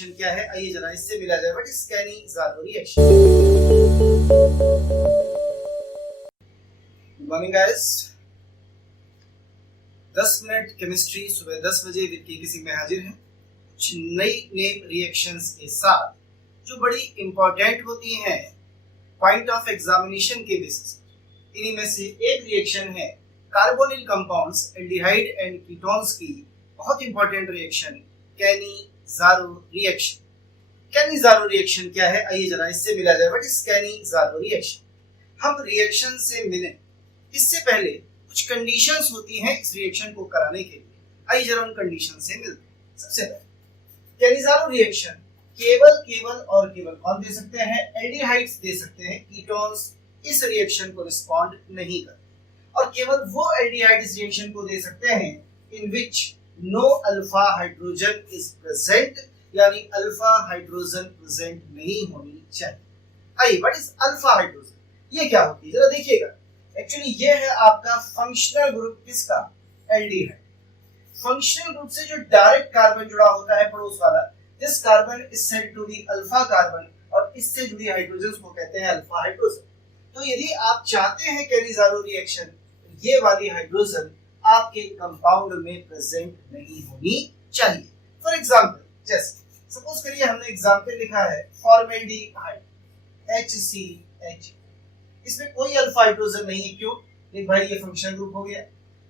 Reaction क्या है, आइए जरा इससे मिला जाए। What is Cannizzaro reaction? Good morning guys. 10 minute chemistry सुबह 10 बजे विद के किसी में हाजिर हैं कुछ नई नेम रिएक्शंस के साथ जो बड़ी इंपॉर्टेंट होती हैं पॉइंट ऑफ एग्जामिनेशन के बेसिस। इन्हीं में से एक रिएक्शन है carbonyl compounds aldehyde and ketones की बहुत important reaction Cannizzaro reaction. Cannizzaro reaction क्या है, आइए जरा इससे मिला जाए। What is Cannizzaro reaction? हम रिएक्शन से मिलें इससे पहले कुछ कंडीशंस होती हैं इस रिएक्शन को कराने के लिए, आइए जरा उन कंडीशन से मिलते हैं। सबसे पहले कैनिज़ारो रिएक्शन केवल और केवल कौन दे सकते हैं? एल्डिहाइड्स दे सकते हैं। कीटोन्स इस रिएक्शन को रिस्पॉन्ड नहीं करते और केवल वो एल्डिहाइड इस रिएक्शन को दे सकते हैं in which no alpha hydrogen is present, यानी अल्फा हाइड्रोजन प्रेजेंट नहीं होनी चाहिए। आइए, व्हाट इज अल्फा हाइड्रोजन? ये क्या होती है जरा देखिएगा। एक्चुअली ये है आपका फंक्शनल ग्रुप किसका? एल्डिहाइड। फंक्शनल ग्रुप से जो डायरेक्ट कार्बन जुड़ा होता है पड़ोस वाला, this carbon is said to be alpha carbon और इससे जुड़ी हाइड्रोजन को कहते हैं अल्फा हाइड्रोजन। तो यदि आप चाहते हैं कैनिज़ारो रिएक्शन, ये वाली हाइड्रोजन आपके कंपाउंड में प्रेजेंट नहीं होनी चाहिए। फॉर एग्जांपल, जैसे सपोज करिए हमने एग्जांपल लिखा है फॉर्मेल्डिहाइड HCH, इसमें कोई अल्फा हाइड्रोजन नहीं है। क्यों? देख भाई, ये फंक्शनल ग्रुप हो गया।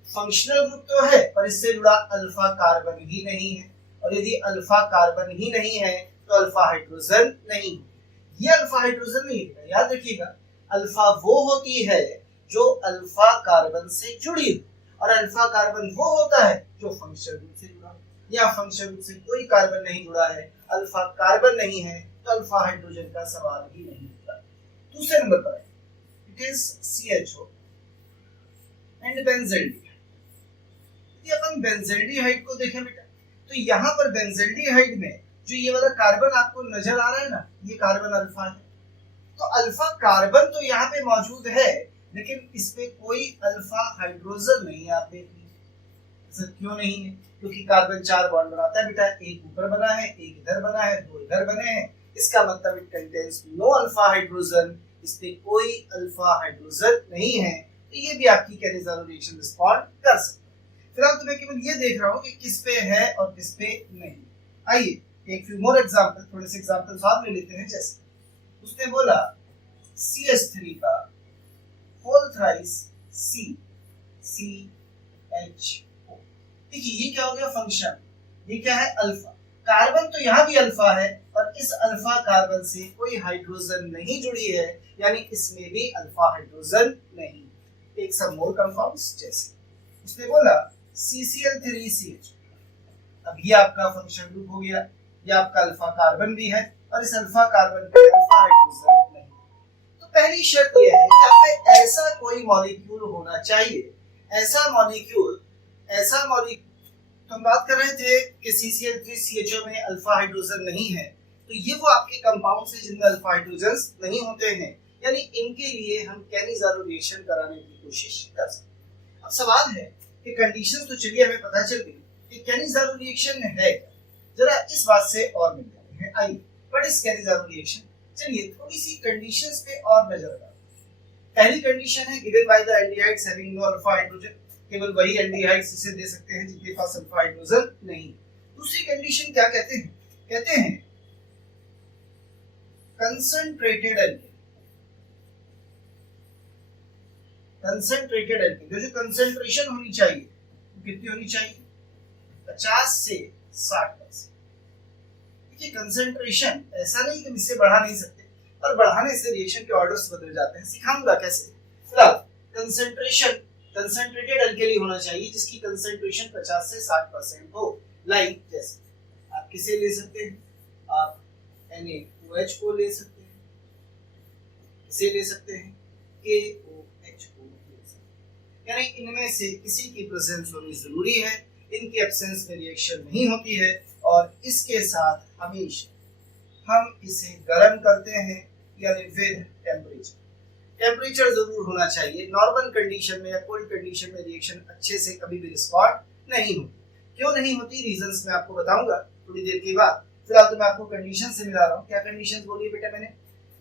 फंक्शनल ग्रुप तो है पर इससे जुड़ा अल्फा कार्बन ही नहीं है, और यदि अल्फा कार्बन ही नहीं है तो अल्फा हाइड्रोजन नहीं। ये अल्फा हाइड्रोजन नहीं है, याद रखिएगा। अल्फा वो होती है जो अल्फा कार्बन से जुड़ी हो, और अल्फा कार्बन वो होता है जो फंक्शनल ग्रुप से जुड़ा हो। या फंक्शनल ग्रुप से कोई कार्बन नहीं जुड़ा है, अल्फा कार्बन नहीं है, तो अल्फा हाइड्रोजन का सवाल ही नहीं होता। दूसरे नंबर पर इट इज CHO एंड बेंज़ल्डिहाइड। यदि अपन बेंज़ल्डिहाइड को देखें बेटा, तो यहाँ पर बेंज़ल्डिहाइड में जो ये वाला कार्बन आपको नजर आ रहा है ना, ये कार्बन अल्फा है। तो अल्फा कार्बन तो यहाँ पे मौजूद है, लेकिन इस पे कोई अल्फा हाइड्रोजन नहीं है। आप देख लीजिए ऐसा क्यों नहीं है? क्योंकि कार्बन 4 बॉन्ड बनाता है बेटा, एक ऊपर बना है, एक इधर बना है, दो इधर बने हैं। इसका मतलब it contains no alpha hydrogen, इस पे कोई अल्फा हाइड्रोजन नहीं है। तो ये भी आपकी कैनिज़ारो रिएक्शन रिस्पॉन्ड कर सकते हैं। फिलहाल तो मैं केवल ये देख रहा हूँ कि किस पे है और किस पे नहीं। आइए एक फ्यू मोर एग्जांपल, थोड़े से एग्जांपल साथ में लेते हैं। जैसे उसने बोला CH3 का होल थ्राइस CHO। देखिए ये क्या हो गया? फंक्शन। ये क्या है? अल्फा। कार्बन तो यहाँ भी अल्फा है और इस अल्फा कार्बन से कोई हाइड्रोजन नहीं जुड़ी है, यानी इसमें भी अल्फा हाइड्रोजन नहीं। एक सम मोर कंपाउंड्स, जैसे उसने बोला CCl3CH। अब ये आपका फंक्शन ग्रुप हो गया, ये आपका अल्फा कार्बन भी है और इस अल्फा कार्बन पे अल्फा हाइड्रोजन नहीं। तो पहली शर्त यह है कि आपका ऐसा कोई मॉलिक्यूल होना चाहिए, ऐसा मॉलिक्यूल तो हम बात कर रहे थे कि CCl3CHO में अल्फा हाइड्रोजन नहीं है, तो ये वो आपके कंपाउंड से जिनमें अल्फा हाइड्रोजन्स नहीं होते हैं, यानी इनके लिए हम कैनिज़ारो रिएक्शन कराने की कोशिश कर सकते हैं। अब सवाल है कि कंडीशन तो चलिए हमें पता चल गई कि कैनिज़ारो रिएक्शन है क्या, जरा इस बात से और मिल जाते हैं। आइए, व्हाट इज कैनिज़ारो रिएक्शन? चलिए थोड़ी सी कंडीशंस पे और नजर डालते हैं। पहली कंडीशन है given by the aldehydes having no alpha hydrogen, केवल वही एल्डिहाइड्स इसे दे सकते हैं जिनके पास अल्फा हाइड्रोजन नहीं। दूसरी कंडीशन क्या कहते हैं? कहते हैं कंसंट्रेटेड एल्केन। कंसंट्रेटेड एल्केन जो कंसंट्रेशन होनी चाहिए वो कितनी होनी चाहिए? 50 से 60%। देखिए कंसंट्रेशन ऐसा नहीं कि इससे बढ़ा नहीं सकते, पर बढ़ाने से रिएक्शन के ऑर्डर्स बदल जाते हैं। सिखाऊंगा कैसे। फिलहाल कंसंट्रेशन कंसंट्रेटेड अल्केली होना चाहिए जिसकी कंसंट्रेशन 50 से 60% हो। लाइक जैसे आप किसे ले सकते हैं? आप NaOH को ले सकते हैं, किसे ले सकते हैं? KOH को ले सकते हैं। यानी इनमें से किसी की प्रेजेंस होनी जरूरी है, इनकी एब्सेंस में रिएक्शन नहीं होती है, और इसके साथ हमेशा हम इसे गर्म करते हैं, यानी विद टेम्परेचर। टेम्परेचर जरूर होना चाहिए। नॉर्मल कंडीशन में या कोल्ड कंडीशन में रिएक्शन अच्छे से कभी भी रिस्पॉन्ड नहीं होती। क्यों नहीं होती? रीजंस मैं आपको बताऊंगा थोड़ी देर के बाद। फिलहाल तो मैं आपको कंडीशन से मिला रहा हूँ। क्या कंडीशन बोली बेटा मैंने?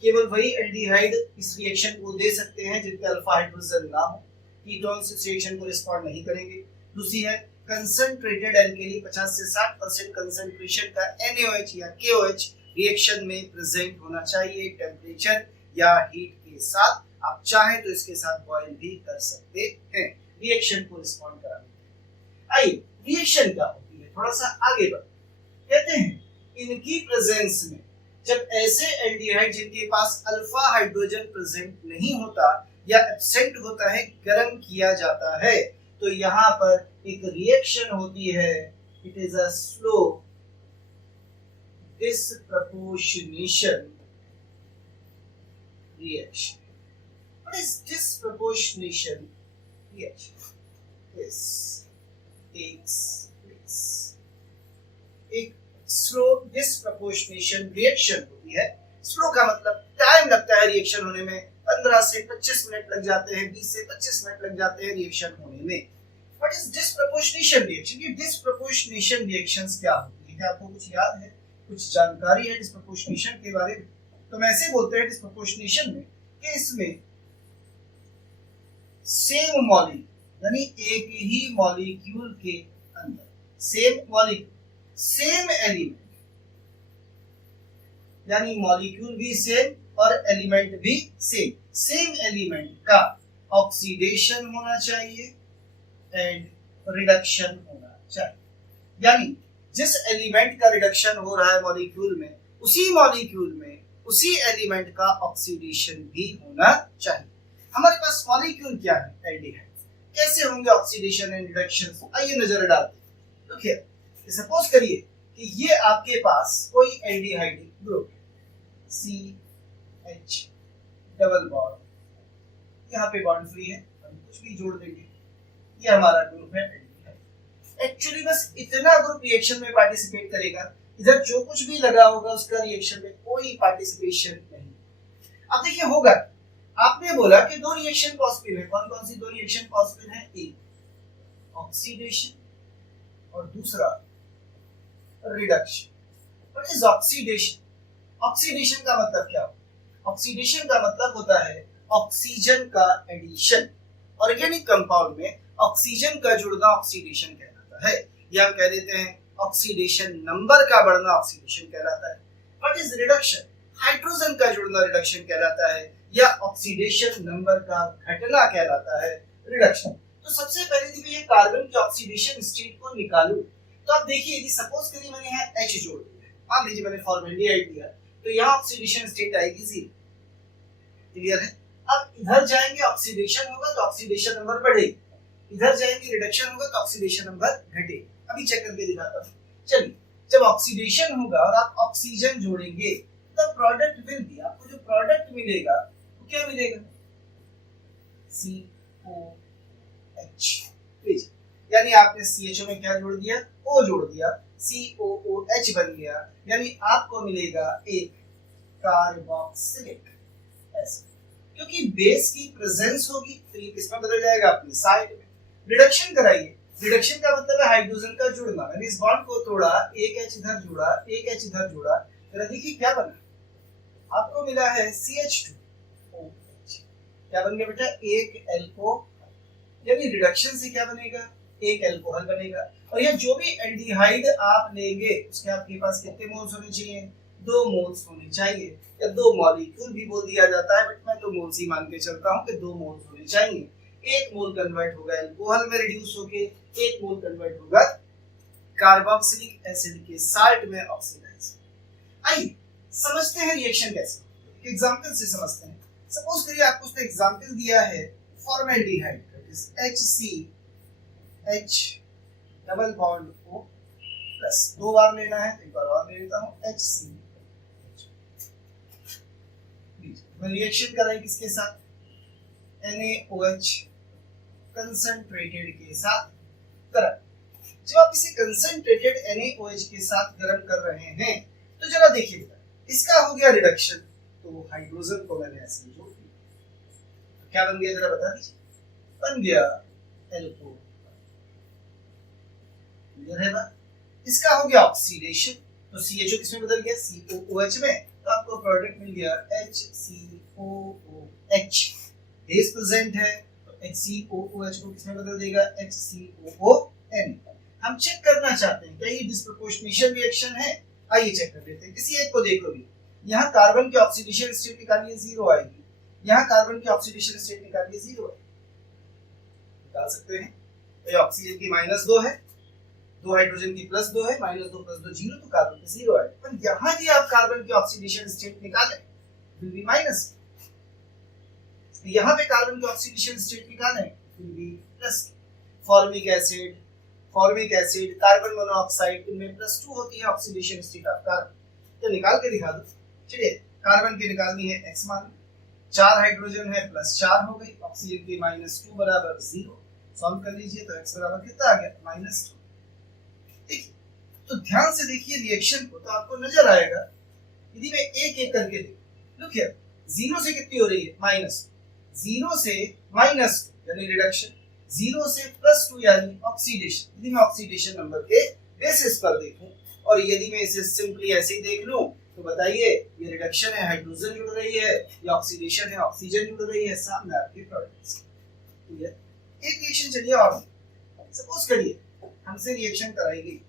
केवल वही एल्डिहाइड इस रिएक्शन को दे सकते हैं जिनके अल्फा हाइड्रोजन ना हो, कीटोन्स इस रिएक्शन को रिस्पॉन्ड नहीं करेंगे। दूसरी है कंसंट्रेटेड एल्केली 50 से 60% कंसंट्रेशन का NaOH या KOH रिएक्शन में प्रेजेंट होना चाहिए टेम्परेचर या हीट के साथ। आप चाहें तो इसके साथ बॉयल भी कर सकते हैं रिएक्शन को रिस्पॉन्ड कराने के लिए। आइए रिएक्शन क्या होती है, थोड़ा सा आगे बढ़। कहते हैं इनकी प्रेजेंस में जब ऐसे एल्डिहाइड जिनके पास अल्फा हाइड्रोजन प्रेजेंट नहीं होता या एब्सेंट होता है गर्म किया जाता है तो यहाँ पर एक रिएक्शन होती है। It is a slow disproportionation reaction. What is disproportionation reaction? This takes place. एक स्लो डिस्प्रपोर्शनेशन रिएक्शन होती है। स्लो का मतलब टाइम लगता है रिएक्शन होने में, 15 से 25 मिनट लग जाते हैं, 20 से 25 मिनट लग जाते हैं रिएक्शन होने में। What is disproportionation reaction? ये डिस्प्रपोर्शनेशन रिएक्शंस क्या होती है? क्या आपको कुछ याद है, कुछ जानकारी है डिस्प्रपोर्शनेशन के बारे में? तो हम ऐसे बोलते हैं डिस्प्रपोर्शनेशन में कि इसमें सेम मॉलिक्यूल यानी एक ही मॉलिक्यूल के अंदर सेम मॉलिक्यूल सेम एलिमेंट यानी मॉलिक्यूल भी सेम और एलिमेंट भी सेम, सेम एलिमेंट का ऑक्सीडेशन होना चाहिए एंड रिडक्शन होना चाहिए। यानी जिस एलिमेंट का रिडक्शन हो रहा है मॉलिक्यूल में, उसी मॉलिक्यूल में उसी एलिमेंट का ऑक्सीडेशन भी होना चाहिए। हमारे पास मॉलिक्यूल क्या है? एल्डिहाइड। कैसे होंगे ऑक्सीडेशन एंड रिडक्शन? आइए नजर डालते हैं। तो क्या सपोज करिए कि ये आपके पास कोई aldehyde group CH double bond, यहाँ पे बॉन्ड फ्री है, हम कुछ भी जोड़ देंगे, ये हमारा ग्रुप है एल्डिहाइड। एक्चुअली बस इतना ग्रुप रिएक्शन में पार्टिसिपेट करेगा, इधर जो कुछ भी लगा होगा उसका रिएक्शन में कोई पार्टिसिपेशन नहीं। अब देखिए होगा, आपने बोला कि दो रिएक्शन पॉसिबल है। कौन कौन सी दो रिएक्शन पॉसिबल है? एक ऑक्सीडेशन और दूसरा reduction. What is oxidation? Oxidation का मतलब क्या होता है? ऑक्सीडेशन का मतलब होता है ऑक्सीजन का एडिशन। ऑर्गेनिक कंपाउंड में ऑक्सीजन का जुड़ना ऑक्सीडेशन कहलाता है, या हम कह देते हैं ऑक्सीडेशन नंबर का बढ़ना ऑक्सीडेशन कहलाता है। What is reduction? हाइड्रोजन का जुड़ना रिडक्शन कहलाता है, या ऑक्सीडेशन नंबर का घटना कहलाता है रिडक्शन। तो सबसे पहले देखिए ये कार्बन की ऑक्सीडेशन स्टेट को निकालूं तो आप देखिए यदि सपोज करिए मैंने यहाँ H जोड़ दिया है, मान लीजिए मैंने फॉर्मेल्डिहाइड दिया, तो यहाँ ऑक्सीडेशन स्टेट आएगी 0। क्लियर है? अब इधर जाएंगे ऑक्सीडेशन होगा तो ऑक्सीडेशन नंबर बढ़ेगी, इधर जाएंगे रिडक्शन होगा तो ऑक्सीडेशन नंबर घटेगी। अभी चेक करके दिखाता हूँ। चलिए, जब ऑक्सीडेशन होगा और आप ऑक्सीजन जोड़ेंगे तो प्रोडक्ट विल बी, आपको जो प्रोडक्ट मिलेगा वो क्या मिलेगा? COH। यानी आपने CHO में क्या जोड़ दिया? O जोड़ दिया, COOH बन गया, यानी आपको मिलेगा एक कार्बोक्सिलिक एसिड। क्योंकि बेस की प्रेजेंस होगी तो ये किसमें बदल जाएगा? अपनी साइड में। रिडक्शन कराइए, रिडक्शन का मतलब है हाइड्रोजन का जुड़ना। मैंने इस बॉन्ड को तोड़ा, एक H इधर जुड़ा, एक H इधर जुड़ा, तो देखिए क्या बना? आपको मिला है CH2OH। क्या बन गया बेटा? एक एल्को, यानी रिडक्शन से क्या बनेगा? एक अल्कोहल बनेगा। और ये जो भी एल्डिहाइड आप लेंगे उसके आपके पास कितने मोल्स होने चाहिए? 2 मोल्स होने चाहिए, या 2 मॉलिक्यूल भी बोल दिया जाता है, बट मैं तो मोल्स ही मान के चलता हूँ कि 2 मोल्स होने चाहिए। एक मोल कन्वर्ट होगा अल्कोहल में रिड्यूस होके, एक मोल कन्वर्ट होगा कार्बोक्सिलिक एसिड के साल्ट में ऑक्सीडाइज। आइए समझते हैं रिएक्शन कैसे, एक एग्जांपल से समझते हैं। सपोज करिए आपको उसने एग्जांपल दिया है formaldehyde, that is HCH double bond O plus, 2 बार लेना है तो एक बार और ले लेता हूं HC। रिएक्शन कराई किसके साथ? NaOH कंसंट्रेटेड के साथ करा। जब आप इसे कंसंट्रेटेड NaOH के साथ गर्म कर रहे हैं तो जरा देखिए, इसका हो गया रिडक्शन, तो हाइड्रोजन को मैंने ऐसे जोड़ दिया, क्या बन गया जरा बता दीजिए? बन गया एल्कोहल। इसका हो गया ऑक्सीडेशन, तो CHO किसमें बदल गया, COOH में, तो आपको प्रोडक्ट मिल गया HCOOH। बेस प्रेजेंट है तो HCOOH को किसमें बदल देगा, HCOON। हम चेक करना चाहते हैं क्या ये डिस्प्रोपोर्शनेशन रिएक्शन है, आइए चेक कर लेते हैं। किसी एक को देख लो, यहाँ कार्बन की ऑक्सीडेशन स्टेट निकालिए 0 आएगी, यहाँ कार्बन की ऑक्सीडेशन स्टेट निकालिए 0 आएगी, निकाल सकते हैं। तो ऑक्सीजन की -2 है, 2 हाइड्रोजन की +2 है, -2 + 2 0, तो कार्बन की 0 आएगा। पर यहाँ भी आप कार्बन की ऑक्सीडेशन स्टेट निकालें विल बी माइनस, यहाँ पे कार्बन की ऑक्सीडेशन स्टेट निकालें will be plus. Formic acid carbon monoxide, इनमें +2 होती है ऑक्सीडेशन स्टेट ऑफ कार्बन, तो निकाल के दिखा दो। चलिए कार्बन की निकालनी है x मान, 4 हाइड्रोजन है +4 हो गई, ऑक्सीजन की -2 बराबर 0, सॉल्व कर लीजिए तो x बराबर कितना आ गया, -2। देखिए तो ध्यान से देखिए रिएक्शन को, तो आपको नजर आएगा यदि मैं एक एक करके देखूं, लुक हियर, 0 से कितनी हो रही है, -0 से -2 यानी रिडक्शन, 0 से +2 यानी ऑक्सीडेशन। यदि मैं ऑक्सीडेशन नंबर के बेसिस पर देखूं और यदि मैं इसे सिंपली ऐसे ही देख लूं तो बताइए ये रिडक्शन है, हाइड्रोजन जुड़ रही है, या ऑक्सीडेशन है, ऑक्सीजन जुड़ रही है, सामने आपके प्रोडक्ट्स। क्लियर? एक रिएक्शन चलिए और सपोज करिए हमसे रिएक्शन कराई गई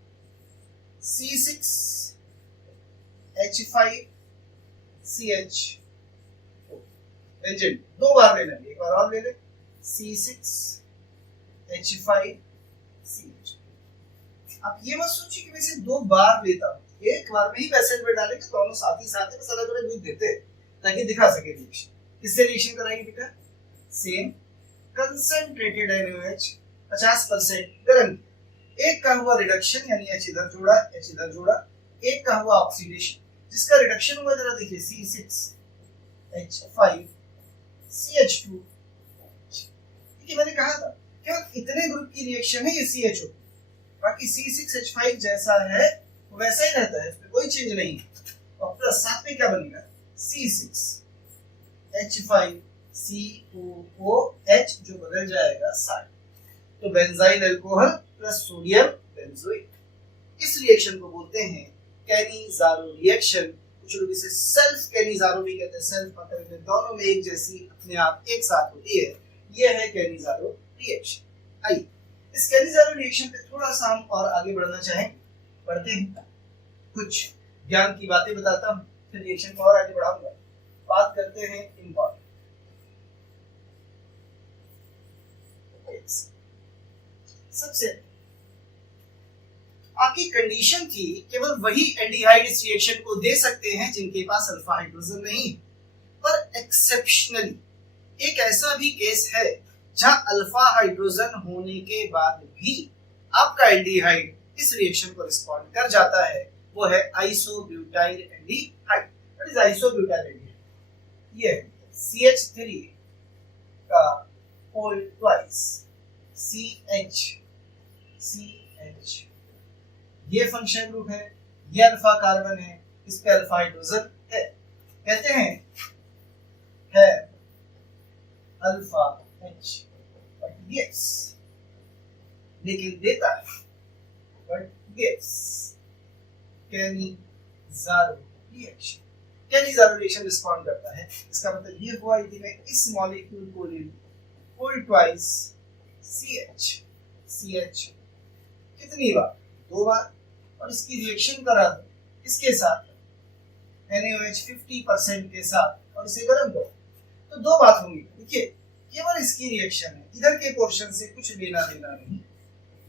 C6H5CH, बेंजीन 2 बार लेना है, एक बार और ले ले, C6H5CH। आप ये मत सोचिए कि मैं इसे 2 बार लेता हूं, एक बार में ही बेंजीन में डालेंगे, दोनों साथ ही साथ बस अलग अलग लिख देते ताकि दिखा सके रिएक्शन। किससे रिएक्शन कराएंगे बेटा, सेम कंसंट्रेटेड NaOH 50% गर्म, एक का हुआ रिडक्शन यानी H इधर जोड़ा, H इधर जोड़ा, एक का हुआ ऑक्सीडेशन, जिसका रिडक्शन हुआ जरा देखिए C6H5CH2। ठीक है, मैंने कहा था केवल इतने ग्रुप की रिएक्शन है ये CHO, बाकी C6H5 जैसा है वो वैसा ही रहता है, इसमें कोई चेंज नहीं है। और प्लस साथ में क्या बनेगा, C6H5COOH जो बदल जाएगा साइड, तो benzyl alcohol plus sodium benzoic. इस रिएक्शन को बोलते हैं कैनिज़ारो रिएक्शन। कुछ लोग इसे सेल्फ कैनिज़ारो भी कहते हैं, सेल्फ मतलब दोनों में एक जैसी अपने आप एक साथ होती है, यह है कैनिज़ारो रिएक्शन। आइए इस कैनिज़ारो रिएक्शन पे थोड़ा सा हम और आगे बढ़ना चाहें, बढ़ते हैं, कुछ ज्ञान की बातें बताता हूं, फिर रिएक्शन को और आगे बढ़ाऊंगा। बात करते हैं इंपॉर्टेंट, सबसे आपकी कंडीशन थी केवल वही एल्डिहाइड इस रिएक्शन को दे सकते हैं जिनके पास अल्फा हाइड्रोजन नहीं, पर एक्सेप्शनली एक ऐसा भी केस है जहां अल्फा हाइड्रोजन होने के बाद भी आपका एल्डिहाइड इस रिएक्शन को रिस्पॉन्ड कर जाता है, वो है isobutyl aldehyde. What is isobutyl aldehyde? ये CH3 का होल ट्वाइस CH ये फंक्शन ग्रुप है, ये अल्फा कार्बन है, इस पे अल्फा हाइड्रोजन है, कहते हैं है अल्फा H, बट गिव्स, लेकिन देता है but gives Cannizzaro reaction. Cannizzaro reaction respond करता है, इसका मतलब ये हुआ यदि मैं इस मॉलिक्यूल को ले लूं फुल ट्वाइस CH कितनी बार, 2 बार, और इसकी रिएक्शन करा दो इसके साथ NaOH 50% के साथ और इसे गर्म करो, तो 2 बात होंगी। देखिए केवल इसकी रिएक्शन है, इधर के पोर्शन से कुछ लेना देना नहीं,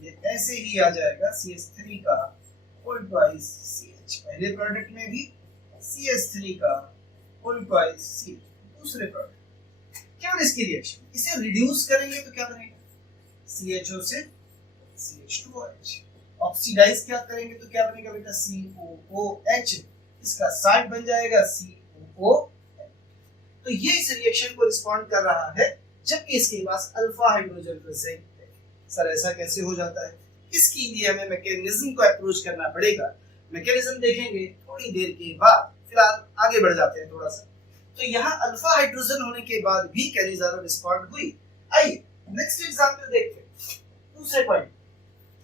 ये ऐसे ही आ जाएगा CH3 का फुल ट्वाइस CH, पहले प्रोडक्ट में भी CH3 का फुल ट्वाइस CH, दूसरे प्रोडक्ट केवल इसकी रिएक्शन। इसे रिड्यूस करेंगे तो क्या बनेगा, CHO से CH2OH, ऑक्सीडाइज क्या करेंगे तो क्या बनेगा बेटा, COOH, इसका साइड बन जाएगा COOH। तो ये इस रिएक्शन को रिस्पॉन्ड कर रहा है जबकि इसके पास अल्फा हाइड्रोजन प्रेजेंट है। सर ऐसा कैसे हो जाता है, इसके लिए हमें मैकेनिज्म को अप्रोच करना पड़ेगा। मैकेनिज्म देखेंगे थोड़ी देर के बाद, फिलहाल आगे बढ़ जाते हैं थोड़ा सा। तो यहाँ अल्फा हाइड्रोजन होने के बाद भी कैनिज़ारो रिस्पॉन्ड हुई। आइए नेक्स्ट एग्जांपल देखते हैं, दूसरे पॉइंट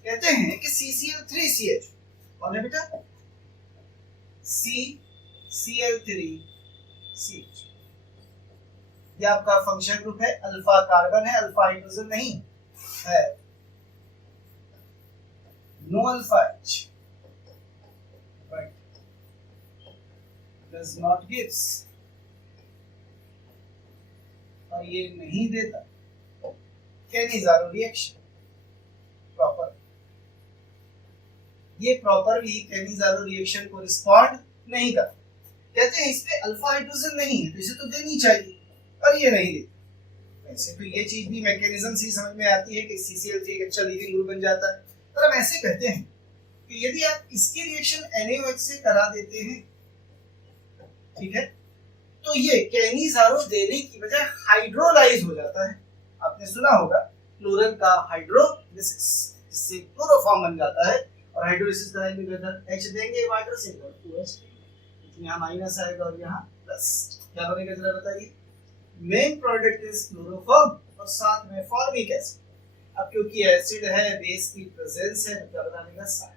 कहते हैं कि CCl3CH कौन है बेटा, CCl3CH। ये आपका फंक्शन ग्रुप है, अल्फा कार्बन है, अल्फा हाइड्रोजन नहीं है, no alpha H, but does not gives, और ये नहीं देता कैनिज़ारो रिएक्शन प्रॉपर। ये प्रॉपरली कैनिज़ारो रिएक्शन को रिस्पॉन्ड नहीं करता। कहते हैं इसमें अल्फा हाइड्रोजन नहीं है तो इसे तो देनी चाहिए, पर ये नहीं देता। वैसे तो ये चीज भी मैकेनिज्म से समझ में आती है कि CCl3 एक अच्छा लीविंग ग्रुप बन जाता है, पर हम ऐसे कहते हैं कि यदि आप इसकी रिएक्शन NaOH से करा देते हैं, ठीक है, तो ये कैनिज़ारो देने की बजाय हाइड्रोलाइज हो जाता है। आपने सुना होगा क्लोरीन का हाइड्रोलिसिस, इससे क्लोरोफॉर्म बन जाता है, और हाइड्रोलिसिस कराएंगे तो इधर H देंगे वाटर से, इधर OH देंगे, यहाँ माइनस आएगा और यहाँ प्लस। क्या बनेगा जरा बताइए? मेन प्रोडक्ट इज क्लोरोफॉर्म और साथ में फॉर्मिक एसिड। अब क्योंकि एसिड है, बेस की प्रेजेंस है, तो क्या बना देगा? साइड।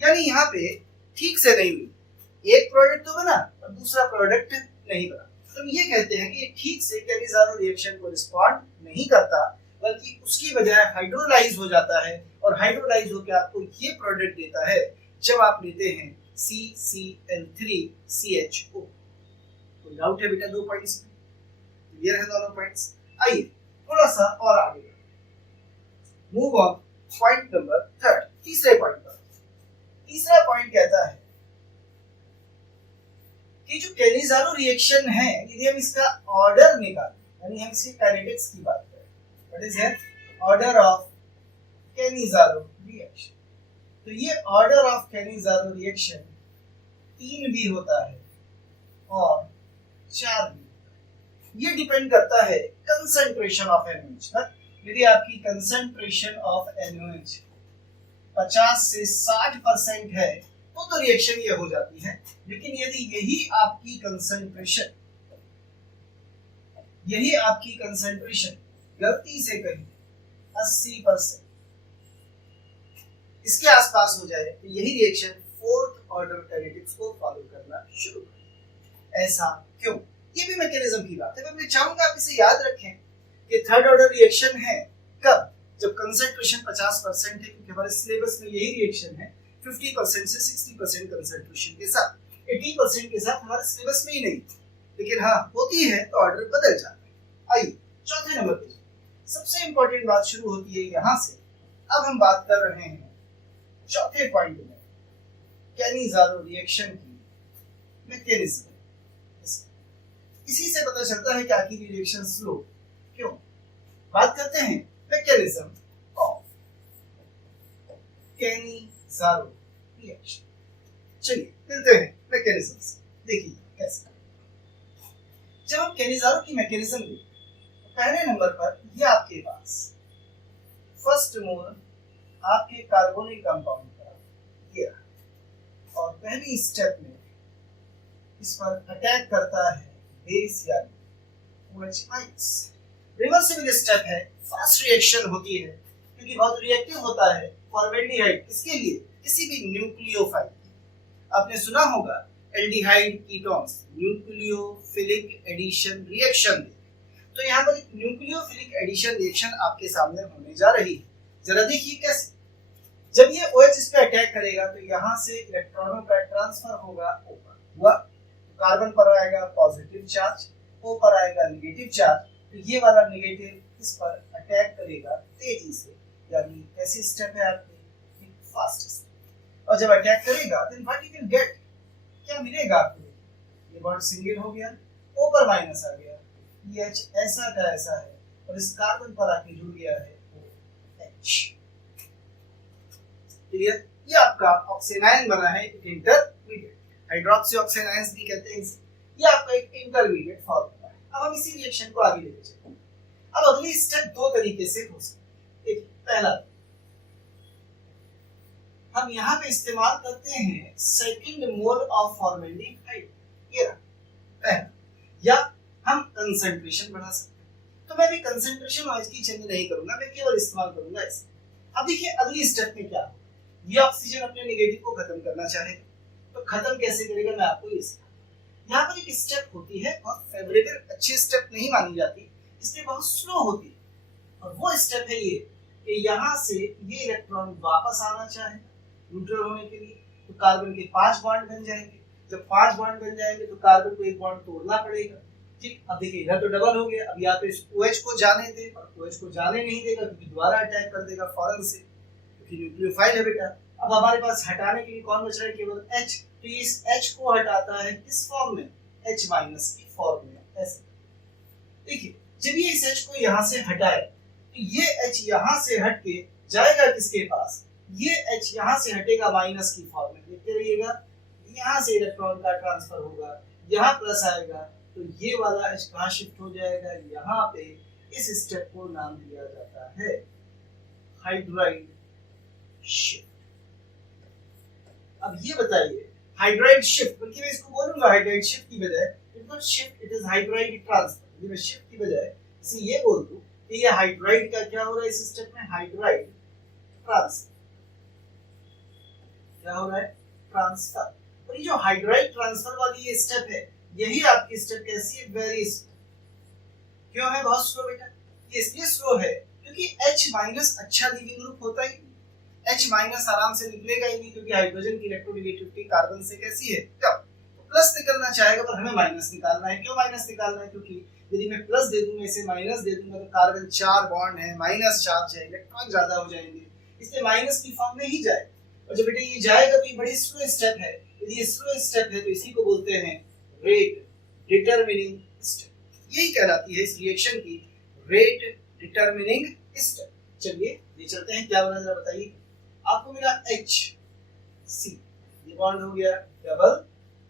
यानी यहाँ पे ठीक से नहीं हुई, एक प्रोडक्ट तो बना और दूसरा प्रोडक्ट नहीं बना। तो हम ये कहते हैं कि ये ठीक से कैनिज़ारो रिएक्शन को रिस्पॉन्ड नहीं करता, बल्कि उसकी बजाय हाइड्रोलाइज हो जाता है, और हाइड्रोलाइज होकर आपको ये प्रोडक्ट देता है जब आप लेते हैं CCl3CHO। कोई डाउट है बेटा? 2 पॉइंट्स क्लियर है दोनों पॉइंट्स। आइए थोड़ा सा और आगे मूव ऑन, पॉइंट नंबर 3, तीसरे पॉइंट पर। तीसरा पॉइंट कहता है कि जो कैनिज़ारो रिएक्शन है, यदि हम इसका ऑर्डर निकालें, यानी हम इसके काइनेटिक्स की बात करें, what is here order of Cannizzaro reaction, तो ये ऑर्डर ऑफ कैनिज़ारो रिएक्शन 3 भी होता है और 4 भी। ये डिपेंड करता है कंसंट्रेशन ऑफ NaOH पर। यदि आपकी कंसंट्रेशन ऑफ NaOH 50 से 60% है तो रिएक्शन ये हो जाती है, लेकिन यदि यही आपकी कंसंट्रेशन गलती से कहीं 80% इसके आसपास हो जाए तो यही रिएक्शन 4th ऑर्डर काइनेटिक्स को फॉलो करना शुरू करेगी। ऐसा क्यों? ये भी मैकेनिज्म की बात है, पर मैं चाहूंगा आप इसे याद रखें कि 3rd ऑर्डर रिएक्शन है कब? जब कंसंट्रेशन 50% है, क्योंकि हमारे सिलेबस में यही रिएक्शन है 50% से 60% कंसंट्रेशन के साथ। 80% के साथ हमारे सिलेबस में ही नहीं, लेकिन हाँ होती है तो ऑर्डर बदल जाता है। आइए चौथे नंबर पे, सबसे इंपॉर्टेंट बात शुरू होती है यहाँ से। अब हम बात कर रहे हैं चौथे पॉइंट में कैनिज़ारो रिएक्शन की मैकेनिज्म। इसी से पता चलता है कि आखिर रिएक्शन स्लो क्यों। बात करते हैं मैकेनिज्म ऑफ कैनिज़ारो रिएक्शन। चलिए मिलते हैं मैकेनिज्म से, देखिए कैसे। जब हम कैनिज़ारो की मैकेनिज्म देखते हैं, पहले नंबर पर ये आपके पास फर्स्ट मोल आपके कार्बोनिक कंपाउंड का ये रहा, और पहली स्टेप में इस पर अटैक करता है बेस यानी OH-। रिवर्सिबल स्टेप है, फास्ट रिएक्शन होती है क्योंकि बहुत रिएक्टिव होता है फॉर्मेल्डिहाइड। इसके लिए किसी भी न्यूक्लियोफाइल, आपने सुना होगा aldehyde ketones nucleophilic addition reaction, तो यहाँ पर एक न्यूक्लियोफिलिक एडिशन रिएक्शन आपके सामने होने जा रही है। जरा देखिए कैसे। जब ये OH इस पे अटैक करेगा तो यहाँ से इलेक्ट्रॉनों का ट्रांसफर होगा ऊपर, हुआ कार्बन पर आएगा पॉजिटिव चार्ज, O पर आएगा नेगेटिव चार्ज, तो ये वाला नेगेटिव इस पर अटैक करेगा तेजी से, यानी कैसी स्टेप है आपकी? Fast step. और जब अटैक करेगा then what you can get, क्या मिलेगा आपको? ये बॉन्ड सिंगल हो गया, O पर माइनस आ गया, H ऐसा का ऐसा है और इस कार्बन पर आके जुड़ गया है OH। क्लियर? ये आपका ऑक्सीनाइन बना है इंटरमीडिएट, हाइड्रोक्सी ऑक्सीनाइंस भी कहते हैं। ये आपका एक इंटरमीडिएट फॉर्मूला है। अब हम इसी रिएक्शन को आगे लेके चलते हैं। अब अगली स्टेप 2 तरीके से हो सकती है। पहला, हम यहाँ पे इस्तेमाल करते हैं सेकंड मोल ऑफ फॉर्मेल्डिहाइड, ये रहा पहला, या हम कंसंट्रेशन बढ़ा सकते हैं। तो मैं भी कंसंट्रेशन वाइज की चेंज नहीं करूंगा, मैं केवल इस्तेमाल करूंगा इसे। अब देखिए अगली स्टेप में क्या, ये ऑक्सीजन अपने नेगेटिव को खत्म करना चाहेगा, तो तो खत्म कैसे करेगा मैं आपको ये सिखाऊंगा। यहाँ पर एक स्टेप होती है और फेवरेबल अच्छी स्टेप नहीं मानी जाती, इसलिए बहुत स्लो होती है, और वो स्टेप है ये कि यहाँ से ये इलेक्ट्रॉन वापस आना चाहे न्यूट्रल होने के लिए, तो कार्बन के 5 बॉन्ड बन जाएंगे। जब 5 बॉन्ड बन जाएंगे तो कार्बन को एक बॉन्ड तोड़ना पड़ेगा। ठीक, अब देखिए इधर तो डबल हो गया, अब या तो इस OH को जाने दे, और OH को जाने नहीं देगा क्योंकि दोबारा अटैक कर देगा फौरन से, क्योंकि न्यूक्लियोफाइल है बेटा। अब हमारे पास हटाने के लिए कौन बच रहा है? केवल H। तो इस H को हटाता है किस फॉर्म में? H- की फॉर्म में। ऐसे देखिए, जब ये इस H को यहाँ से हटाए तो ये H यहाँ से हट के जाएगा किसके पास? ये H यहाँ से हटेगा माइनस की फॉर्म में। देखते रहिएगा, यहाँ से इलेक्ट्रॉन का ट्रांसफर होगा, यहाँ प्लस आएगा, तो ये वाला H कहाँ शिफ्ट हो जाएगा? यहाँ पे। इस स्टेप को नाम दिया जाता है हाइड्राइड शिफ्ट। अब ये बताइए, हाइड्राइड शिफ्ट, बल्कि मैं इसको बोलूंगा हाइड्राइड शिफ्ट की बजाय, it not shift, it is hydride transfer. ये मैं शिफ्ट की बजाय इसे ये बोल दूं कि ये हाइड्राइड का क्या हो रहा है इस स्टेप में? Hydride transfer. क्या हो रहा है? ट्रांसफर। और ये जो हाइड्राइड ट्रांसफर वाली ये स्टेप है, यही आपकी स्टेप कैसी है? Very slow. क्यों है बहुत स्लो बेटा? ये इसलिए स्लो है क्योंकि H- अच्छा लीविंग ग्रुप होता ही, H- आराम से निकलेगा ही नहीं, क्योंकि हाइड्रोजन की इलेक्ट्रोनेगेटिविटी कार्बन से कैसी है? कम। तो प्लस निकलना चाहेगा, पर हमें माइनस निकालना है। क्यों माइनस निकालना है? क्योंकि यदि मैं प्लस दे दूंगा, इसे माइनस दे दूंगा, तो कार्बन 4 बॉन्ड है, माइनस चार्ज है, इलेक्ट्रॉन ज्यादा हो जाएंगे, इसलिए माइनस की फॉर्म में ही जाए। और जब बेटा ये जाएगा तो ये बड़ी स्लो स्टेप है। यदि ये स्लो स्टेप है तो इसी को बोलते हैं रेट डिटरमिनिंग स्टेप। यही कहलाती है इस रिएक्शन की रेट डिटरमिनिंग स्टेप। चलिए ये चलते हैं, क्या बना जरा बताइए। आपको मिला HC, ये बॉन्ड हो गया डबल,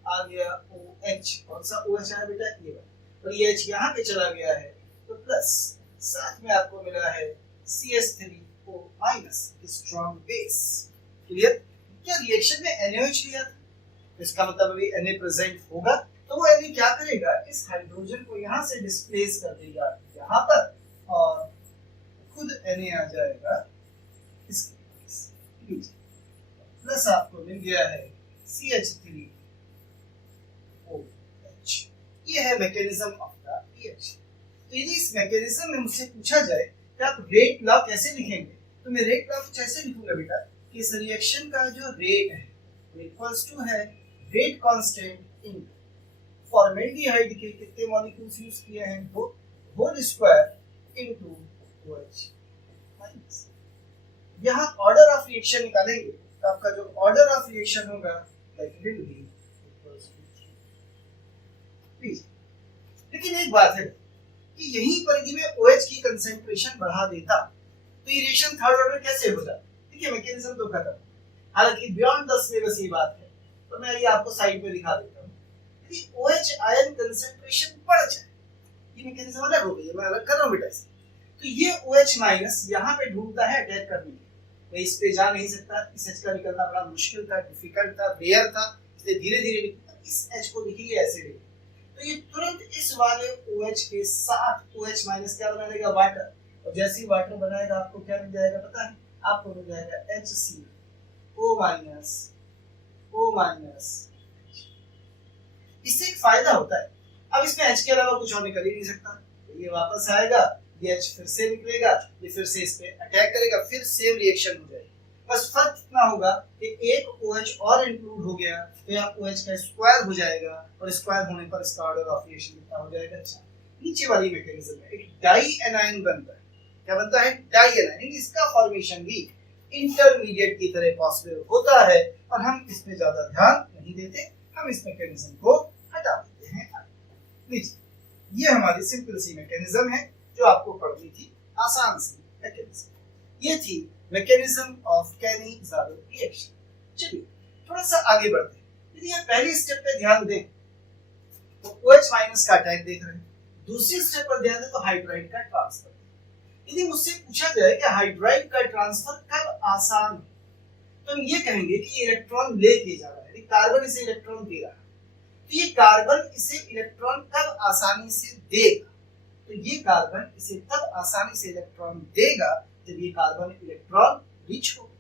आ गया OH। कौन सा OH आया बेटा? ये वाला। और ये H यहाँ पे चला गया है तो प्लस, साथ में आपको मिला है CH3O- स्ट्रॉन्ग बेस। क्लियर? क्या रिएक्शन में NaOH लिया था, इसका मतलब अभी Na प्रेजेंट होगा, तो वो Na क्या करेगा? इस हाइड्रोजन को यहाँ से डिस्प्लेस कर देगा यहाँ पर, और खुद Na आ जाएगा इसके पास। प्लस आपको मिल गया है CH3OH। ये है मैकेनिज्म ऑफ द रिएक्शन। तो यदि इस मैकेनिज्म में मुझसे पूछा जाए कि आप रेट लॉ कैसे लिखेंगे, तो मैं रेट लॉ कुछ ऐसे लिखूंगा बेटा कि इस रिएक्शन का जो रेट है वो इक्वल्स टू है रेट कांस्टेंट इन फॉर्मेल्डिहाइड के कितने मॉलिक्यूल्स यूज किए हैं? वो whole square into OH minus. यहाँ ऑर्डर ऑफ रिएक्शन निकालेंगे तो आपका जो ऑर्डर ऑफ रिएक्शन होगा that will be equals to 3। लेकिन एक बात है कि यहीं पर यदि मैं OH की कंसंट्रेशन बढ़ा देता तो ये रिएक्शन थर्ड ऑर्डर कैसे हो जाता? देखिए मैकेनिज्म तो खत्म, हालांकि बियॉन्ड 10 में बस ये बात है, तो मैं ये आपको साइड में दिखा देता हूँ। यदि OH आयन कंसंट्रेशन बढ़ जाए, ये मैकेनिज्म अलग हो गई है, मैं अलग कर रहा हूँ बेटा इसे, तो ये OH- यहाँ पे ढूंढता है अटैक करने के लिए, मैं इस पे जा नहीं सकता, इस H का निकलना बड़ा मुश्किल था, डिफिकल्ट था, रेयर था, इसलिए धीरे धीरे इस H को लिखिए ऐसे लिखिए, तो ये तुरंत इस वाले OH के साथ OH- क्या बना लेगा? वाटर। और जैसे ही वाटर बनाएगा आपको क्या मिल जाएगा पता है? आपको मिल जाएगा HCO-। इससे एक फायदा होता है, अब इसमें H के अलावा कुछ और निकल ही नहीं सकता, तो ये वापस आएगा, ये H फिर से निकलेगा, ये फिर से इस पे अटैक करेगा, फिर सेम रिएक्शन हो जाएगी। बस फर्क इतना होगा कि एक OH और इंक्लूड हो गया तो यहाँ OH का स्क्वायर हो जाएगा, और स्क्वायर होने पर इसका ऑर्डर ऑफ रिएक्शन कितना हो जाएगा? अच्छा, नीचे वाली मैकेनिज्म में एक डाई एनायन बनता है। क्या बनता है? Di anion. इसका फॉर्मेशन भी इंटरमीडिएट की तरह पॉसिबल होता है, और हम इस पे ज्यादा ध्यान नहीं देते, हम इस मैकेनिज्म को हटा देते हैं। नीचे ये हमारी सिंपल सी मैकेनिज्म है जो आपको पढ़नी थी, आसान सी मैकेनिज्म। ये थी मैकेनिज्म ऑफ कैनी-ज़ारो रिएक्शन। चलिए थोड़ा सा आगे बढ़ते हैं। यदि आप पहली स्टेप पे ध्यान दें तो OH- का अटैक देख रहे हैं, दूसरी स्टेप पर ध्यान दें तो हाइड्राइड का ट्रांसफर। यदि मुझसे पूछा जाए कि हाइड्राइड का ट्रांसफर कब आसान है, तो हम ये कहेंगे कि ये इलेक्ट्रॉन लेके जा रहा है, कार्बन इसे इलेक्ट्रॉन दे रहा है, तो ये कार्बन इसे इलेक्ट्रॉन कब आसानी से देगा? तो ये कार्बन इसे तब आसानी से इलेक्ट्रॉन देगा जब ये कार्बन इलेक्ट्रॉन रिच हो।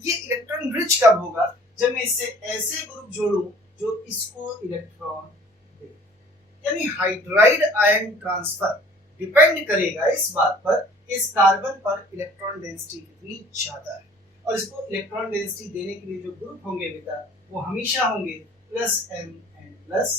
ये इलेक्ट्रॉन रिच कब होगा? जब मैं इससे ऐसे ग्रुप जोड़ूं जो इसको इलेक्ट्रॉन दे। यानी हाइड्राइड आयन ट्रांसफर डिपेंड करेगा इस बात पर कि इस कार्बन पर इलेक्ट्रॉन डेंसिटी कितनी ज्यादा है, और इसको इलेक्ट्रॉन डेंसिटी देने के लिए जो ग्रुप होंगे बेटा वो हमेशा होंगे +m एंड +.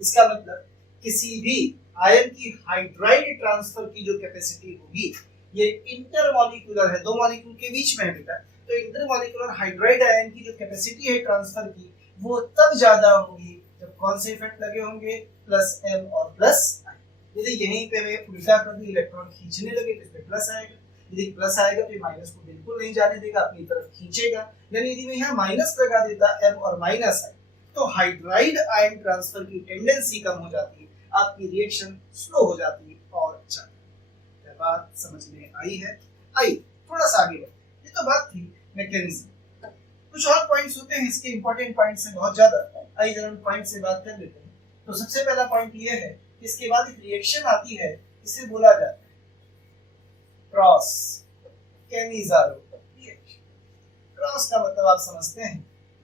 इसका मतलब किसी भी आयन की हाइड्राइड ट्रांसफर की जो कैपेसिटी होगी, ये इंटरमॉलिक्यूलर है, दो मॉलिक्यूल के बीच में है बेटा, तो इंटरमॉलिक्यूलर हाइड्राइड आयन की जो कैपेसिटी है ट्रांसफर की वो तब ज्यादा होगी जब कौन से इफेक्ट लगे होंगे, +m और +i. यदि यहीं पे मैं उल्टा कर दूं, इलेक्ट्रॉन खींचने लगे तो इसमें प्लस आएगा, यदि प्लस आएगा तो ये माइनस को बिल्कुल नहीं जाने देगा, अपनी तरफ खींचेगा. यानी यदि मैं यहाँ माइनस लगा देता m और -i तो हाइड्राइड आयन ट्रांसफर की टेंडेंसी कम हो जाती है, आपकी रिएक्शन स्लो हो जाती है और जाती है. बात समझ में आई है? आई थोड़ा सा आगे बढ़ते हैं. ये तो बात थी मैकेनिज्म. कुछ और पॉइंट्स होते हैं इसके, इंपॉर्टेंट पॉइंट्स हैं बहुत ज्यादा. आइए जरा उन पॉइंट से बात कर लेते हैं. तो सबसे पहला पॉइंट ये है कि इसके बाद एक रिएक्शन आती है, इसे बोला जाता है क्रॉस कैनिज़ारो रिएक्शन. क्रॉस का मतलब आप समझते हैं,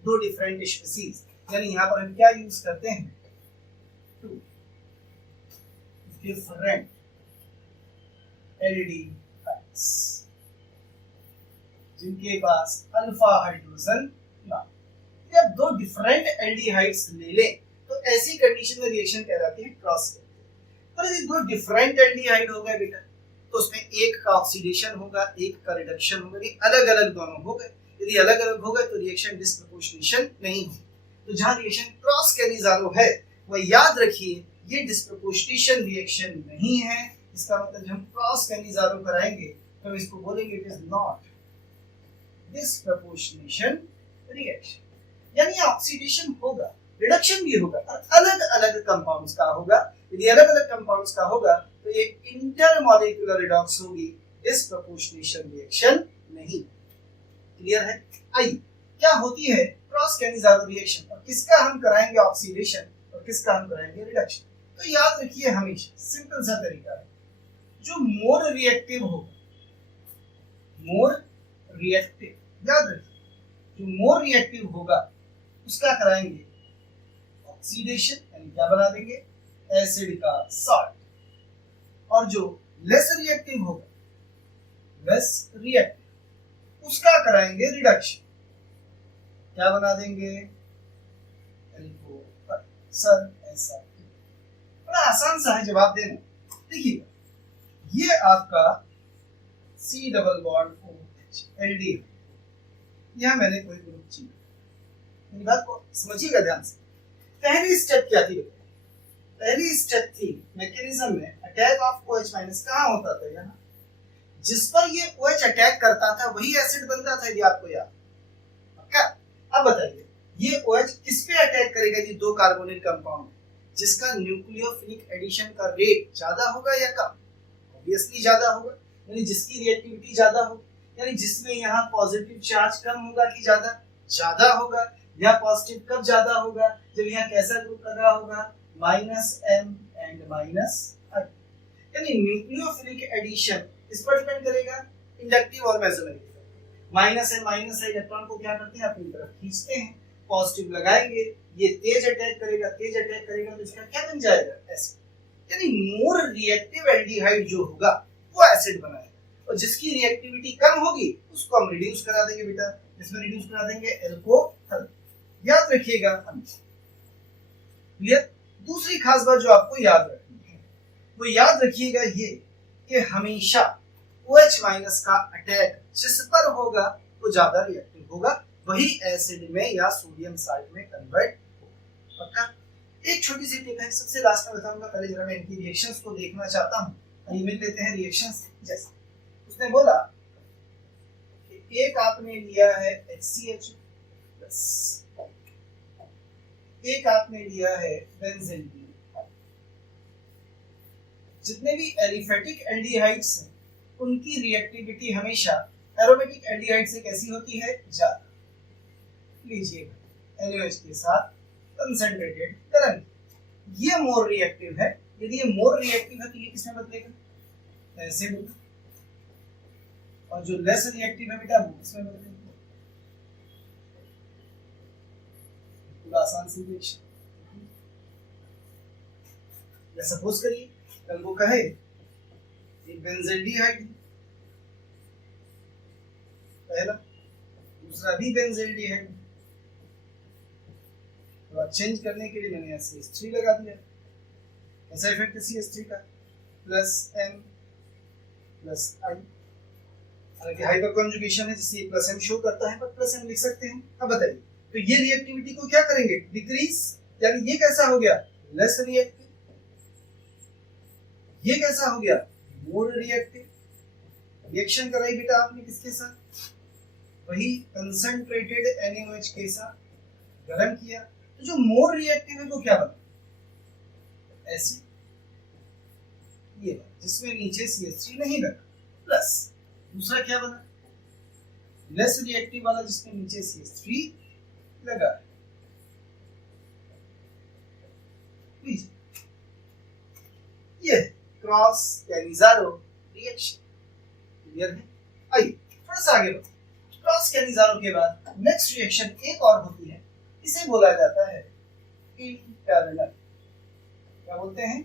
दो डिफरेंट स्पीशीज. यानी यहाँ पर हम क्या यूज करते हैं, टू डिफरेंट एल्डिहाइड्स जिनके पास अल्फा हाइड्रोजन ना. जब दो डिफरेंट एल्डिहाइड्स ले लें तो ऐसी कंडीशन में रिएक्शन कहलाती है क्रॉस. पर यदि दो डिफरेंट एल्डिहाइड हो गए बेटा तो उसमें एक का ऑक्सीडेशन होगा, एक का रिडक्शन होगा. यदि अलग अलग दोनों हो गए, यदि अलग अलग हो गए तो रिएक्शन डिस्प्रपोर्शनेशन नहीं होगी. तो जहां रिएक्शन क्रॉस कैनिज़ारो है वह याद रखिए ये डिस्प्रपोर्शनेशन रिएक्शन नहीं है. इसका मतलब जब हम क्रॉस कैनिज़ारो कराएंगे तो हम इसको बोलेंगे it is not disproportionation reaction. यानी ऑक्सीडेशन होगा, रिडक्शन भी होगा, और अलग अलग कंपाउंड्स का होगा. यदि अलग अलग कंपाउंड्स का होगा तो ये इंटरमॉलिक्यूलर रिडॉक्स होगी, डिस्प्रपोर्शनेशन रिएक्शन नहीं. क्लियर है? आइए क्या होती है क्रॉस कैनिज़ारो रिएक्शन और किसका हम कराएंगे ऑक्सीडेशन और किसका हम कराएंगे रिडक्शन. तो याद रखिए हमेशा सिंपल सा तरीका है, जो मोर रिएक्टिव होगा, मोर रिएक्टिव याद रखिए, जो मोर रिएक्टिव होगा उसका कराएंगे ऑक्सीडेशन, यानी क्या बना देंगे एसिड का सॉल्ट. और जो लेस रिएक्टिव होगा, लेस रिएक्टिव, उसका कराएंगे रिडक्शन, क्या बना देंगे एल्कोहल. सर ऐसा बड़ा आसान सा है जवाब देना. देखिए ये आपका C double bond OH aldehyde, यहां मैंने कोई ग्रुप चुना. मेरी बात को समझिएगा ध्यान से. पहली स्टेप क्या थी? पहली स्टेप थी मैकेनिज्म में अटैक ऑफ OH माइनस. कहां होता था? यहाँ. जिस पर ये OH अटैक करता था वही एसिड बनता था, यदि आपको याद. पक्का? अब बताइए ये OH किस पे अटैक करेगा? ये दो कार्बोनिल कंपाउंड जिसका न्यूक्लियोफिलिक एडिशन का रेट ज्यादा होगा या कम? ऑब्वियसली ज्यादा होगा, यानी जिसकी रिएक्टिविटी ज्यादा हो, यानी जिसमें यहाँ पॉजिटिव चार्ज कम होगा कि ज्यादा? ज्यादा होगा. यहाँ पॉजिटिव कब ज्यादा होगा? जब यहाँ कैसा ग्रुप लगा होगा, -m एंड -i. यानी न्यूक्लियोफिलिक एडिशन इस पर डिपेंड करेगा, इंडक्टिव और मेसोमेरिक. -m -i इलेक्ट्रॉन को क्या करते हैं, अपनी तरफ खींचते हैं. पॉजिटिव लगाएंगे, ये तेज अटैक करेगा, तेज अटैक करेगा तो इसका क्या बन जाएगा? एसिड. यानी मोर रिएक्टिव एल्डिहाइड जो होगा वो एसिड बनाएगा, और जिसकी रिएक्टिविटी कम होगी उसको हम रिड्यूस करा देंगे बेटा. इसमें रिड्यूस करा देंगे एल्कोहल. याद रखिएगा हमेशा. क्लियर? दूसरी खास बात जो आपको याद रखनी है वो याद रखिएगा ये कि हमेशा OH माइनस का अटैक जिस पर होगा वो ज्यादा रिएक्टिव होगा, वही एसिड में या सोडियम साल्ट में कन्वर्ट होगा. पक्का? एक छोटी सी टिप है, सबसे लास्ट में बताऊंगा. पहले जरा मैं इनकी रिएक्शंस को देखना चाहता हूं. आइए मिल लेते हैं रिएक्शंस. जैसे उसने बोला कि एक आपने लिया है HCH+, एक आपने लिया है बेंजीन. जितने भी एलिफेटिक एल्डिहाइड्स हैं उनकी रिएक्टिविटी हमेशा एरोमेटिक एल्डिहाइड से कैसी होती है? ज्यादा. लीजिए NaOH के साथ कंसंट्रेटेड करंट, ये मोर रिएक्टिव है. यदि ये मोर रिएक्टिव है तो ये किसमें बदलेगा? एसिड. और जो लेस रिएक्टिव है बेटा वो किसमें बदलेगा? बिल्कुल आसान सी रिएक्शन। या सपोज करिए कल वो कहे एक बेंजील्डिहाइड पहला, दूसरा भी बेंजील्डिहाइड, तो अब चेंज करने के लिए मैंने CH3 लगा दिया। कैसा इफेक्ट है CH3 का? प्लस M प्लस I, हालांकि हाइपर कॉन्जुगेशन है जिससे प्लस M शो करता है, पर प्लस M लिख सकते हैं। अब बताइए तो ये रिएक्टिविटी को क्या करेंगे? डिक्रीज, यानी ये कैसा हो गया? Less reactive. ये कैसा हो गया? More reactive. रिएक्शन कराई बेटा आपने किसके साथ? वही कंसंट्रेटेड NaOH के साथ, गरम किया, तो जो मोर रिएक्टिव है वो क्या बना? ऐसे ये जिसमें नीचे CH3 नहीं लगा, प्लस दूसरा क्या बना? लेस रिएक्टिव वाला जिसमें नीचे CH3 लगा। ये क्रॉस कैनिज़ारो रिएक्शन। क्लियर है? आइए थोड़ा सा आगे बढ़ो। क्रॉस कैनिज़ारो के बाद नेक्स्ट रिएक्शन एक और होती है, इसे बोला जाता है इंटरनल। क्या बोलते हैं?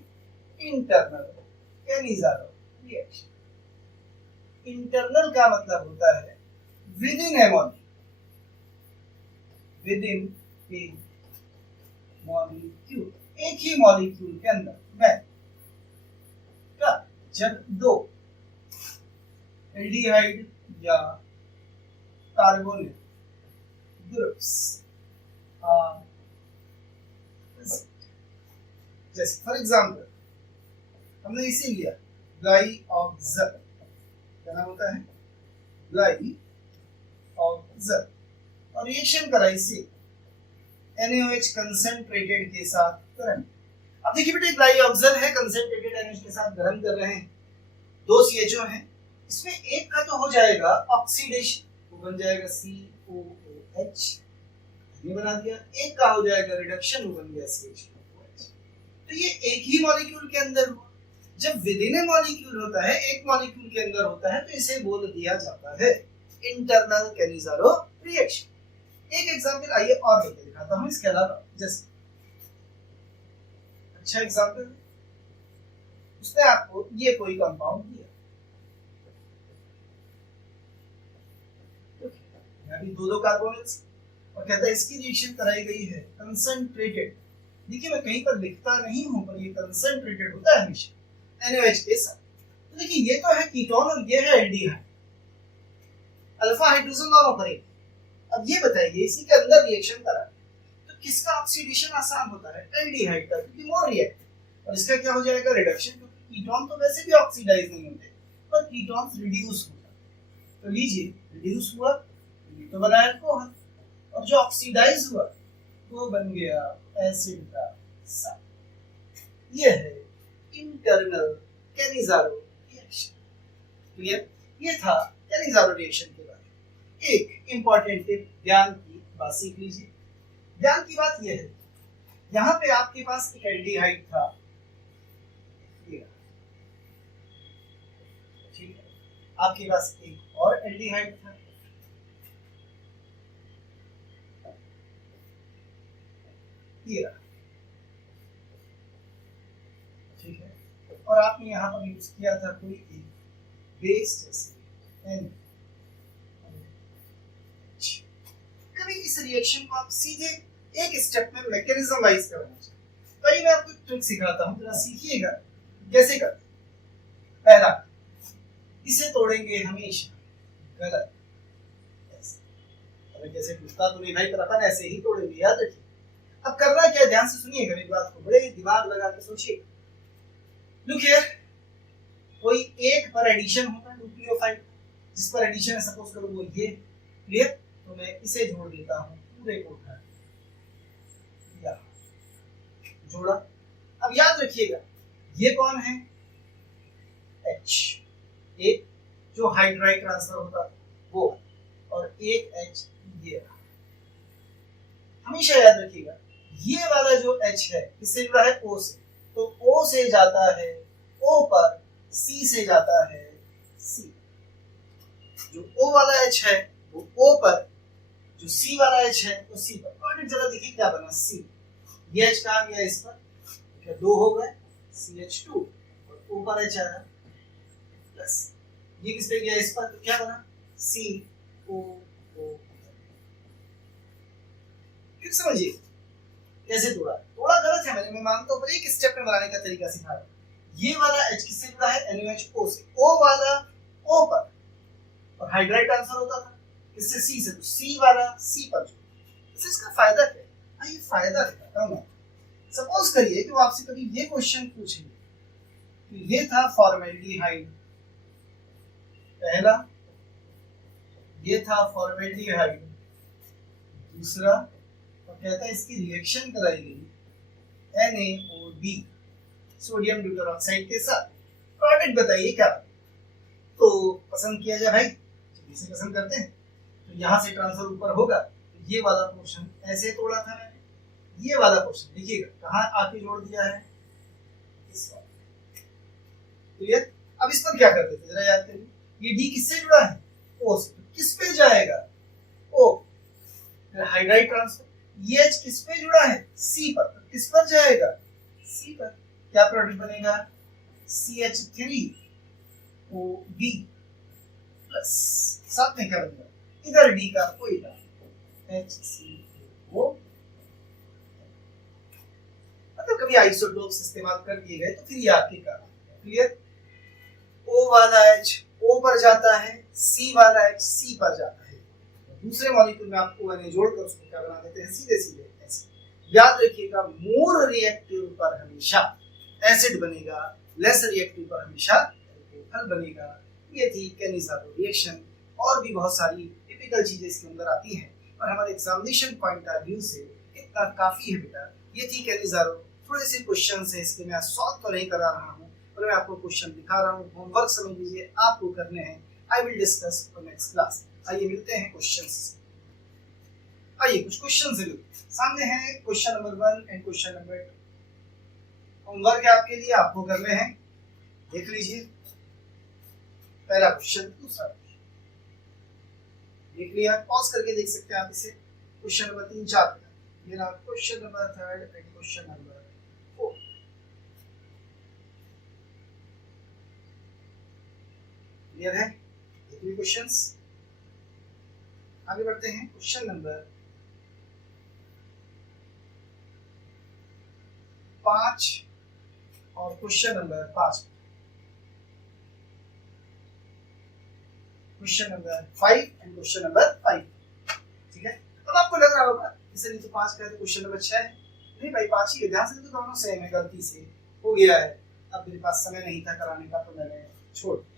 Internal Cannizzaro reaction. इंटरनल का मतलब होता है with in A molecule, with in A molecule, एक ही मॉलिक्यूल के अंदर में क्या, जब दो एल्डिहाइड या कार्बोनिल ग्रुप्स जैसे फॉर एग्जांपल हमने इसे लिया ब्लाइऑक्सल, क्या नाम होता है? ब्लाइऑक्सल, और रिएक्शन करा इसे NaOH कंसंट्रेटेड के साथ करंट। अब देखिए बेटा ब्लाइऑक्सल है, कंसंट्रेटेड NaOH के साथ गर्म कर रहे हैं, दो CHO हैं, इसमें एक का तो हो जाएगा ऑक्सीडेशन, वो बन जाएगा COOH, ये बना दिया। एक का हो जाएगा रिडक्शन, वो बन गया CH2OH। तो ये एक ही मॉलिक्यूल के अंदर हुआ। जब विद इन ए मॉलिक्यूल होता है, एक मॉलिक्यूल के अंदर होता है, तो इसे बोल दिया जाता है इंटरनल कैनिज़ारो रिएक्शन। एक एग्जांपल आइए और लेके दिखाता हूं इसके अलावा। जैसे अच्छा एग्जांपल, उसने आपको ये कोई कंपाउंड दिया, यानी दो कार्बोनिल्स, और कहता है इसकी रिएक्शन कराई गई है कंसंट्रेटेड। देखिए मैं कहीं पर लिखता नहीं हूं, पर ये कंसंट्रेटेड होता है हमेशा NaOH के साथ। तो देखिए ये तो है कीटोन और ये है एल्डिहाइड, अल्फा हाइड्रोजन दोनों पर एक। अब ये बताइए इसी के अंदर रिएक्शन करा तो किसका ऑक्सीडेशन आसान होता है? एल्डिहाइड का, क्योंकि मोर रिएक्टिव। और इसका क्या हो जाएगा? रिडक्शन, क्योंकि कीटोन तो वैसे भी ऑक्सीडाइज नहीं होते, पर कीटोन्स रिड्यूस हो जाते। तो लीजिए रिड्यूस हुआ, ये तो बना अल्कोहल, और जो ऑक्सीडाइज हुआ वो बन गया एसिड का साथ। ये है इंटरनल कैनिज़ारो रिएक्शन। क्लियर? ये था कैनिज़ारो रिएक्शन के बारे में। एक इंपॉर्टेंट टिप ध्यान की बात सीख लीजिए। ध्यान की बात यह है, यहाँ पे आपके पास एक एल्डिहाइड था, ठीक है, आपके पास एक और एल्डिहाइड था, ठीक है, और आपने यहाँ पर यूज किया था कोई एक बेस जैसे N। कभी इस रिएक्शन को आप सीधे एक स्टेप में मैकेनिज्म वाइज करना चाहिए। तो मैं आपको ट्रिक सिखाता हूँ, जरा सीखिएगा कैसे कर। पहला, इसे तोड़ेंगे हमेशा गलत, ऐसे जैसे टूटता तो नहीं भाई, पर अपन ऐसे ही तोड़ेंगे, याद रखिए। अब करना क्या, ध्यान से सुनिएगा मेरी बात को, बड़े दिमाग लगा के सोचिए। लुक हियर, कोई एक पर एडिशन होता है न्यूक्लियोफाइल, जिस पर एडिशन है सपोज करो वो ये। क्लियर? तो मैं इसे जोड़ देता हूं, पूरे को उठा दिया, जोड़ा। अब याद रखिएगा ये कौन है? H, एक जो हाइड्राइड ट्रांसफर होता है वो, और एक H ये रहा। हमेशा याद रखिएगा ये वाला जो H है इससे जुड़ा है O से, तो O से जाता है O पर, C से जाता है C। जो O वाला H है वो O पर, जो C वाला H है वो C पर। फटाफट जरा देखिए क्या बना, सी, ये H कहाँ गया इस पर, क्या 2 हो गए, CH2 और ऊपर H आया प्लस, ये किस पे गया इस पर, तो क्या बना, COO। फिर समझिए कैसे तोड़ा, थोड़ा गलत है मैं मानता हूँ, पर एक स्टेप में बनाने का तरीका सिखाया। ये वाला H किससे जुड़ा है, NaOH से, O वाला O पर, और हाइड्राइड ट्रांसफर होता था किससे, C से, तो C वाला C पर जुड़ा। तो इसका फायदा क्या है, ये फायदा दिखाता हूँ मैं। सपोज करिए कि वो आपसे कभी ये क्वेश्चन पूछेंगे, तो ये था फॉर्मेल्डिहाइड, पहला ये था फॉर्मेल्डिहाइड, दूसरा, और कहता है इसकी रिएक्शन कराई गई NaOD सोडियम ड्यूटेरॉक्साइड के साथ, प्रोडक्ट बताइए क्या, तो पसंद किया जाए भाई, इसे पसंद करते हैं, तो यहाँ से ट्रांसफर ऊपर होगा, तो ये वाला पोर्शन ऐसे तोड़ा था मैंने, ये वाला पोर्शन देखिएगा कहाँ आके जोड़ दिया है, इस वाला, क्लियर। अब इस पर क्या करते थे जरा याद करिए, ये D किससे जुड़ा है, O से, तो किस पे जाएगा, O, फिर हाइड्राइड ट्रांसफर, ये H किस पे जुड़ा है, C पर, तो किस पर जाएगा, C पर, क्या प्रोडक्ट बनेगा, CH3OB प्लस, साथ में क्या बनेगा, इधर D का कोई ना, HCO। मतलब कभी आइसोटोप्स इस्तेमाल कर दिए गए तो फिर ये आपके काम, क्लियर। O वाला H O पर जाता है, C वाला H C पर जाता है, दूसरे मॉलिक्यूल में आपको Na जोड़कर उसको क्या बना देते हैं, सीधे सीधे ऐसे। याद रखिएगा मोर रिएक्टिव पर हमेशा एसिड बनेगा, लेस रिएक्टिव पर हमेशा अल्कोहल बनेगा। ये थी कैनिज़ारो रिएक्शन, और भी बहुत सारी टिपिकल चीजें इसके अंदर आती हैं, और हमारे एग्जामिनेशन पॉइंट ऑफ व्यू से इतना काफी है बेटा। ये थी कैनिज़ारो, थोड़े से क्वेश्चन है इसके, मैं सॉल्व तो नहीं करा रहा हूँ, पर मैं आपको क्वेश्चन दिखा रहा हूँ, होमवर्क समझ लीजिए, आपको करने हैं। I will discuss for next class. आइए मिलते हैं क्वेश्चंस। आइए कुछ क्वेश्चन से सामने हैं, question number 1 and question number 2। Homework है आपके लिए, आपको करने हैं, देख लीजिए। पहला क्वेश्चन, दूसरा क्वेश्चन देख लिया, पॉज करके देख सकते हैं आप इसे। क्वेश्चन नंबर 3, 4, ये रहा question number 3 and question number 4। Clear है, देख लीजिए क्वेश्चंस। आगे बढ़ते हैं, क्वेश्चन नंबर 5 और question number 5, question number 5 and question number 5। ठीक है, अब आपको लग रहा होगा इसे नहीं तो 5 का है तो क्वेश्चन नंबर 6 है, नहीं भाई 5 ही है, ध्यान से, तो दोनों सेम है, गलती से हो गया है। अब मेरे पास समय नहीं था कराने का तो मैंने छोड़ दिया।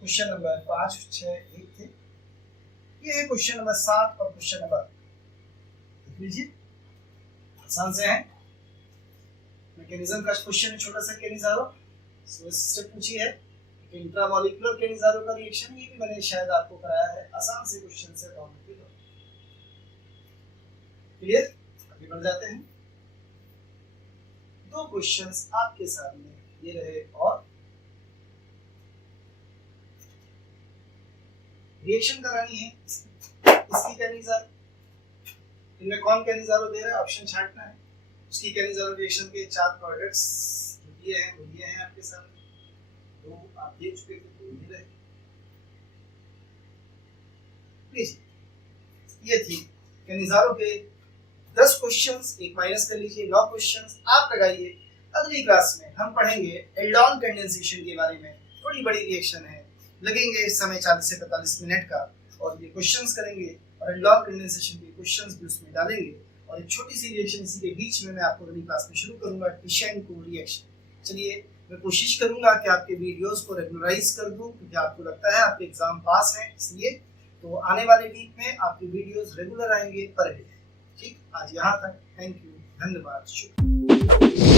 क्वेश्चन नंबर 5, 6 एक थे, ये है क्वेश्चन नंबर 7 और क्वेश्चन नंबर, देख लीजिए आसान से है। मैकेनिज्म का क्वेश्चन है, छोटा सा कैनिज़ारो सिस्टम पूछी है, इंट्रामॉलिक्यूलर कैनिज़ारो का रिएक्शन, ये भी मैंने शायद आपको कराया है, आसान से क्वेश्चन से क्लियर। आगे बढ़ जाते हैं, 2 क्वेश्चंस आपके सामने ये रहे, और रिएक्शन करानी है इसकी कैनिज़ारो, इनमें कौन कैनिज़ारो दे रहा है, ऑप्शन छांटना है। उसकी कैनिज़ारो रिएक्शन के 4 प्रोडक्ट्स जो दिए हैं वो ये हैं आपके सामने, 2 आप देख चुके थे, 2 ये रहे। प्लीज ये थी कैनिज़ारो के 10 क्वेश्चंस, एक माइनस कर लीजिए, 9 क्वेश्चंस आप लगाइए। अगली क्लास में हम पढ़ेंगे एल्डोन कंडेंसेशन के बारे में, थोड़ी बड़ी रिएक्शन है, लगेंगे समय 40 से 45 मिनट का, और ये क्वेश्चंस करेंगे और एल्डोन कंडेंसेशन के क्वेश्चंस भी उसमें डालेंगे, और एक छोटी सी रिएक्शन इसी के बीच में मैं आपको अगली क्लास में शुरू करूंगा, टिशेंको रिएक्शन। चलिए, मैं कोशिश करूंगा कि आपके वीडियोस को रेगुलराइज कर दूं, क्योंकि आपको लगता है आपके एग्जाम पास है, इसलिए तो आने वाले वीक में आपके वीडियोस रेगुलर आएंगे पर डे। ठीक, आज यहाँ तक, थैंक यू, धन्यवाद, शुक्रिया।